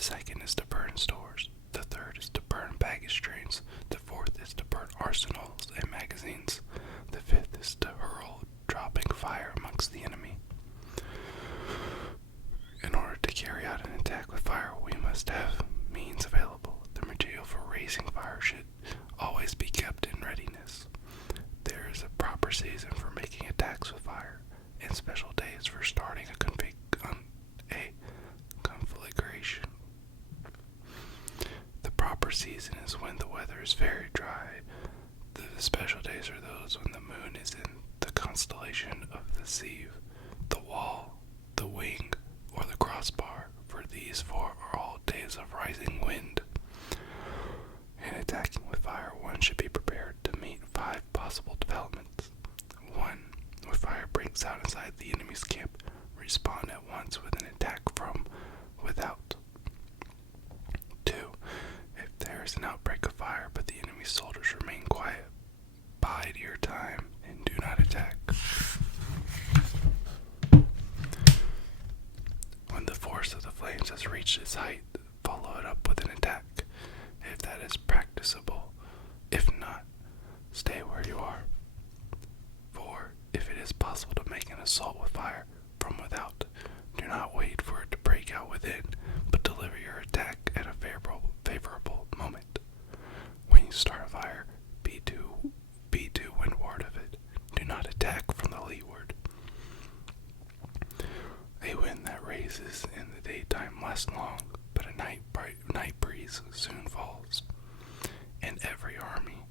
The second is to burn stores. The third is to burn baggage trains. The fourth is to burn arsenals and magazines. The fifth is to hurl dropping fire amongst the enemy. In order to carry out an attack with fire, we must have means available. The material for raising fire should always be kept in readiness. There is a proper season for making attacks with fire, and special days for starting a conflagration. The proper season is when the weather is very dry. The special days are those when the moon is in the constellation of the sieve, the wall, the wing, or the crossbar, for these four are all days of rising wind. In attacking with fire, one should be prepared to meet 5 possible developments. 1. When fire breaks out inside the enemy's camp, respond at once with an attack from without. 2. If there is an outbreak of fire but the enemy's soldiers remain quiet, bide your time and do not attack. When the force of the flames has reached its height, follow it up with an attack, if that is practicable. If not, stay where you are. 4. If it is possible to make an assault with fire from without, do not wait for it to break out within, but deliver your attack at a favorable moment. When you start a fire, be to windward of it. Do not attack from the leeward. A wind that raises in the daytime lasts long, but a night breeze soon falls. In every army,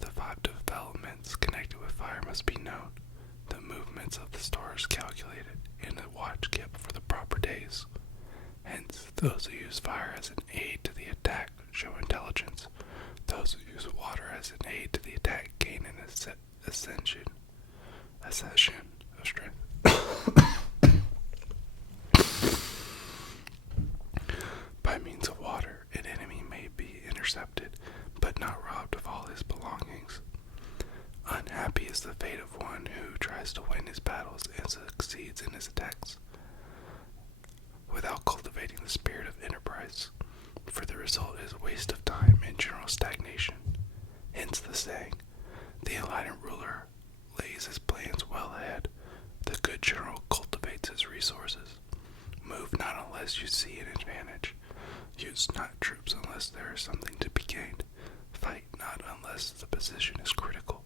the 5 developments connected with fire must be known, the movements of the stars calculated, and a watch kept for the proper days. Hence, those who use fire as an aid to the attack show intelligence. Those who use water as an aid to the attack gain an accession of strength. By means of water, an enemy may be intercepted, but not robbed of all his belongings. Unhappy is the fate of one who tries to win his battles and succeeds in his attacks without cultivating the spirit of enterprise, for the result is waste of time and general stagnation. Hence the saying, the enlightened ruler lays his plans well ahead, the good general cultivates his resources. Move not unless you see an advantage. Use not troops unless there is something to be gained. Fight not unless the position is critical.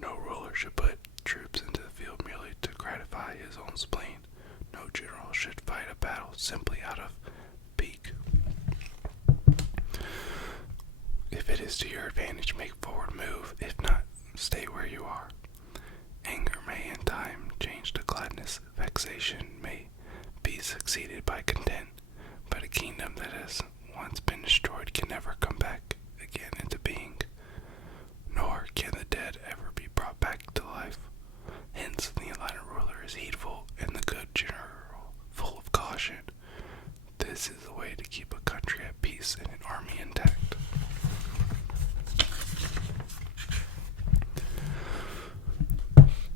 No ruler should put troops into the field merely to gratify his own spleen. No general should fight a battle simply out of pique. If it is to your advantage, make forward move. If not, stay where you are. Anger may in time change to gladness. Vexation may be succeeded by content. But a kingdom that has once been destroyed can never come back again into being. Nor can the dead ever be brought back to life. Hence, the enlightened ruler is heedful, and the good general full of caution. This is the way to keep a country at peace and an army intact.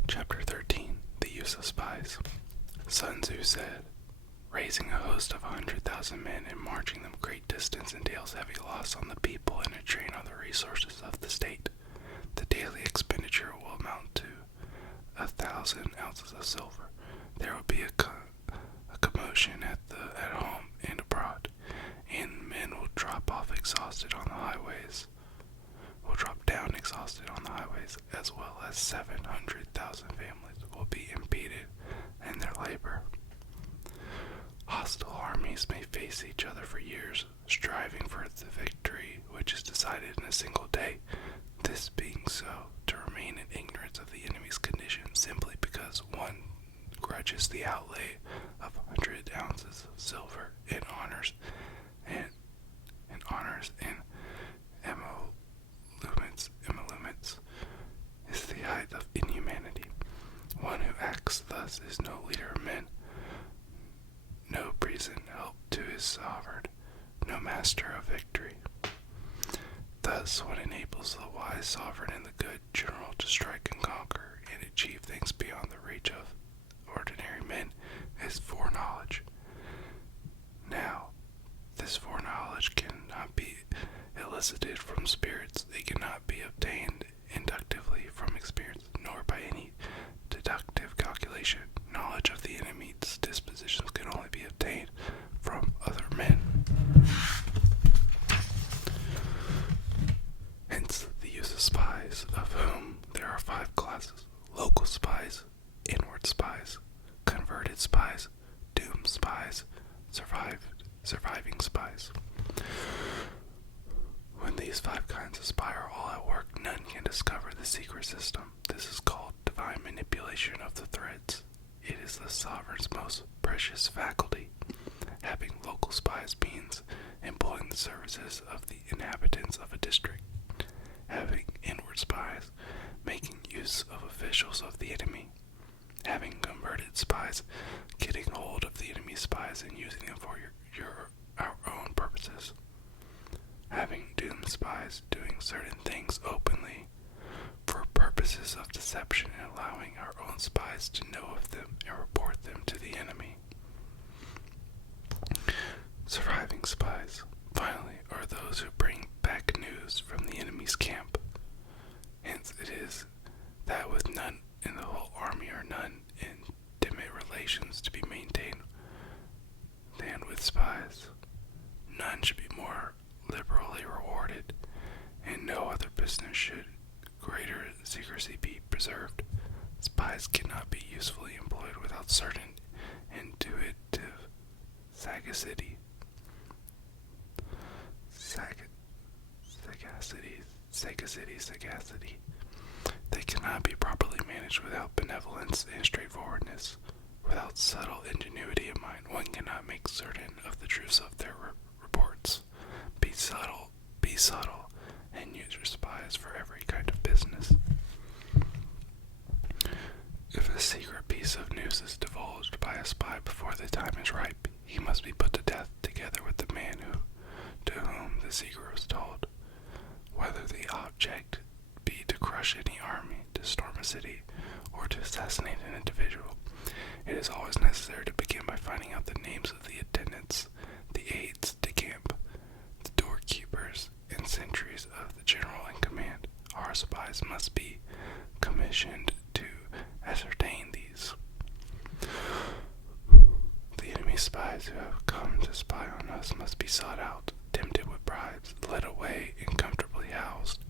Chapter 13. The Use of Spies. Sun Tzu said, raising a host of 100,000 men and marching them great distance entails heavy loss on the people and a drain on the resources of the state. The daily expenditure will amount to 1,000 ounces of silver. There will be a commotion at home and abroad, and men will drop down exhausted on the highways, as well as 700,000 families will be impeded in their labor. Hostile armies may face each other for years, striving for the victory which is decided in a single day. This being so, to remain in ignorance of the enemy's condition simply because one grudges the outlay of 100 ounces of silver in honors and emoluments is the height of inhumanity. One who acts thus is no leader of men, no present help to his sovereign, no master of victory. Thus, what enables the wise sovereign and the good general to strike and conquer and achieve things beyond the reach of ordinary men is foreknowledge. Now, elicited from spirits. They cannot be obtained inductively from experience, nor by any deductive calculation. Knowledge of the enemy's dispositions can only be obtained from other men. Hence the use of spies, of whom there are 5 classes: local spies, inward spies, converted spies, doomed spies, surviving spies. When these 5 kinds of spy are all at work, none can discover the secret system. This is called divine manipulation of the threads. It is the sovereign's most precious faculty. Having local spies means employing the services of the inhabitants of a district. Having inward spies, making use of officials of the enemy. Having converted spies, getting hold of the enemy spies and using them for our own purposes. Having doomed spies, doing certain things openly for purposes of deception and allowing our own spies to know of them and report them to the enemy. Surviving spies, finally, are those who bring back news from the enemy's camp. Hence it is that with none in the whole army are none intimate relations to be maintained than with spies. None should be more liberally rewarded, and no other business should greater secrecy be preserved. Spies cannot be usefully employed without certain intuitive sagacity. Sagacity. They cannot be properly managed without benevolence and straightforwardness. Without subtle ingenuity of mind, one cannot make certain of the truths of their reports. Be subtle, and use your spies for every kind of business. If a secret piece of news is divulged by a spy before the time is ripe, he must be put to death together with the man to whom the secret was told. Whether the object be to crush any army, to storm a city, or to assassinate an individual, it is always necessary to begin by finding out the names of the attendants, the aides de camp, the doorkeepers, and sentries of the general in command. Our spies must be commissioned to ascertain these. The enemy spies who have come to spy on us must be sought out, tempted with bribes, led away, and comfortably housed.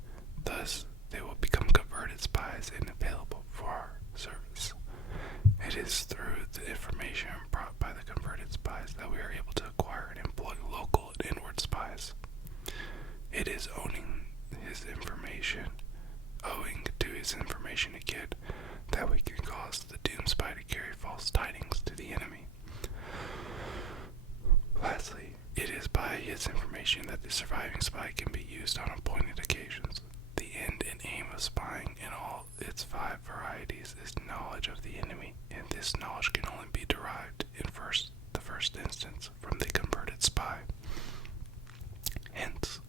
Thus, they will become converted spies and available for our service. It is through the information brought by the converted spies that we are able to acquire and employ local and inward spies. It is owing to his information again that we can cause the doomed spy to carry false tidings to the enemy. Lastly, it is by his information that the surviving spy can be used on appointed occasions. The end and aim of spying in all its 5 varieties is knowledge of the enemy, and this knowledge can only be derived in the first instance from the converted spy. Hence,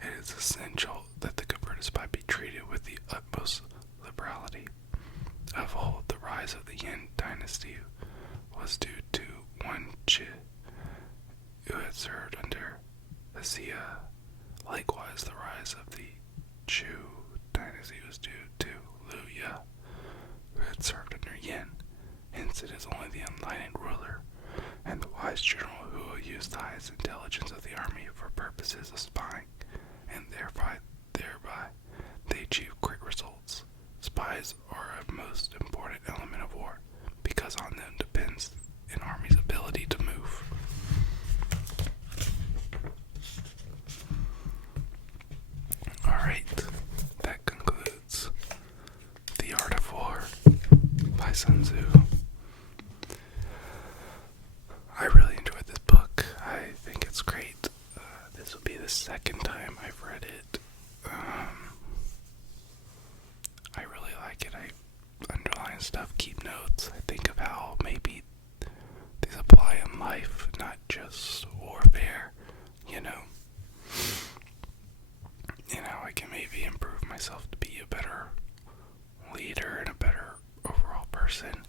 it is essential that the converted spy be treated with the utmost liberality. Of old, the rise of the Yin dynasty was due to one Ch, who had served under the Xia. Likewise, the rise of the Chu dynasty was due to Liu Ye, who had served under Yin. Hence, it is only the enlightened ruler and the wise general who will use the highest intelligence of the army for purposes of spying, and thereby they achieve great results. Spies are a most important element of war, because on them depends an army's ability to move. Alright, that concludes The Art of War by Sun Tzu. I really enjoyed this book. I think it's great. This will be the second time I've read it. I really like it. I underline stuff, keep notes. I think of how maybe these apply in life, not just warfare, I can maybe improve myself to be a better leader and a better overall person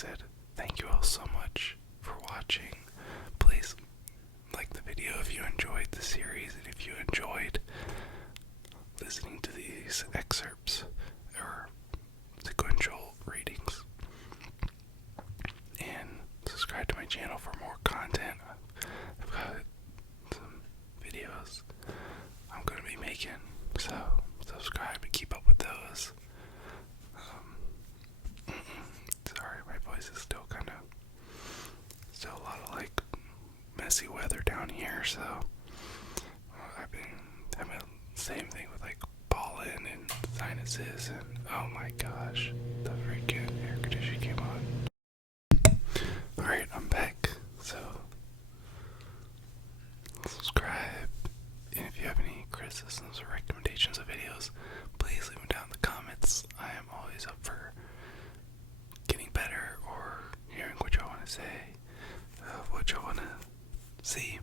said, thank you all so much for watching. Please like the video if you enjoyed the series, and if you enjoyed listening to these excerpts or sequential readings. And subscribe to my channel for more content. I've got some videos I'm going to be making, so subscribe and keep up with those. Sorry, my voice is still still a lot of like messy weather down here, so I've been having the same thing with like pollen and sinuses, and oh my gosh, the freaking air conditioning came on. Alright, I'm back, so subscribe, and if you have any criticisms or recommendations of videos, please leave them down in the comments. I am always up for getting better or hearing what y'all want to say, what y'all want to see,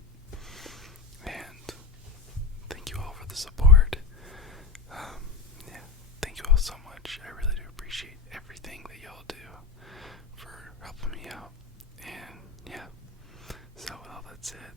and thank you all for the support. Yeah, thank you all so much. I really do appreciate everything that y'all do for helping me out, and yeah, so with all that said,